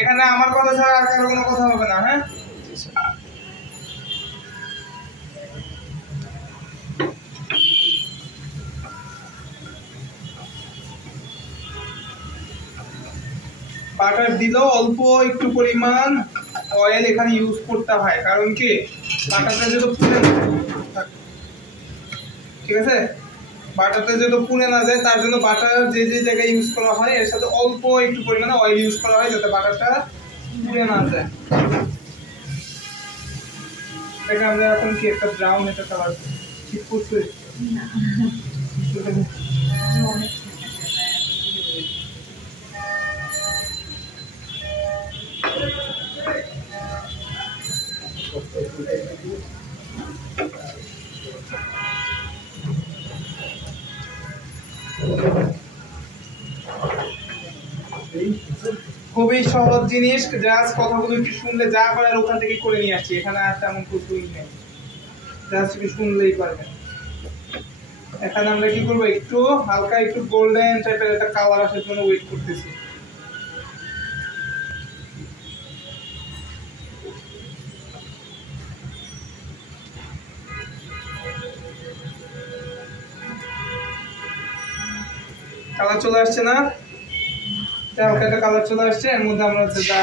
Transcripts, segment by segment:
এখানে আমার কথা ছাড়া আর কারো কোনো কথা হবে না। হ্যাঁ, বাটার দিলেও অল্প একটু পরিমাণ অয়েল এখানে ইউজ করতে হয়, কারণ কি বাটারটা যেহেতু পুড়ে না, ঠিক আছে, বাটারটা যেহেতু পুড়ে না যায় তার জন্য বাটার যে যে জায়গায় ইউজ করা হয় এর সাথে অল্প একটু পরিমাণে অয়েল ইউজ করা হয় যাতে বাটারটা পুড়ে না যায়। এটা আমরা এখন কি একটা ব্রাউন এটা কালার ঠিক করছি না খুবই সহজ জিনিস, জাস্ট কথাগুলো একটু শুনলে যা করার ওখান থেকে করে নিয়ে আসছি, এখানে আর তেমন কিছুই নেই, জাস্ট একটু শুনলেই পারবেন। এখানে আমরা কি করবো, একটু হালকা একটু গোল্ডেন টাইপের একটা কালার আসার জন্য ওয়েট করতেছি। কালার চলে আসছে না, হালকা একটা কালার চলে আসছে, এর মধ্যে আমরা হচ্ছে যা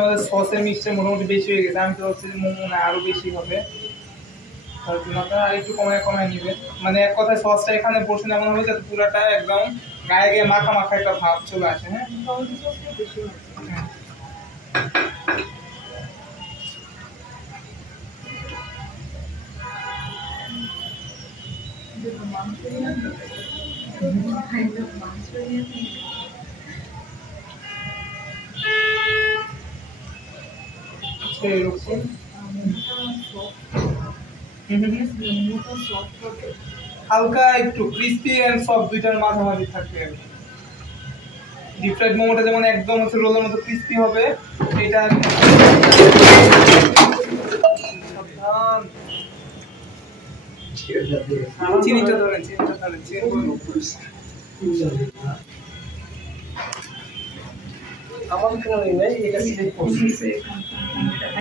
আমাদের সসের মিক্সচার মোটামুটি বেশি হয়ে গেছে, আমি তো ভাবছি মোমো না আরো বেশি হবে, তার জন্য আপনারা একটু কমায় কমায় নেবেন। মানে এক কথায় সসটা এখানে পোর্শন এমন হবে যাতে পুরাটা একদম গায়ে গায়ে মাখা মাখা একটা ভাব চলে আসে। হ্যাঁ, হালকা একটু ক্রিস্পি এন্ড সফট দুইটার মাঝামাঝি থাকবে। ডিপ ফ্রাইড মোমোটা যেমন একদম হচ্ছে রোলের মতো ক্রিস্পি হবে, এটা চিনিটা ধরেন, আমার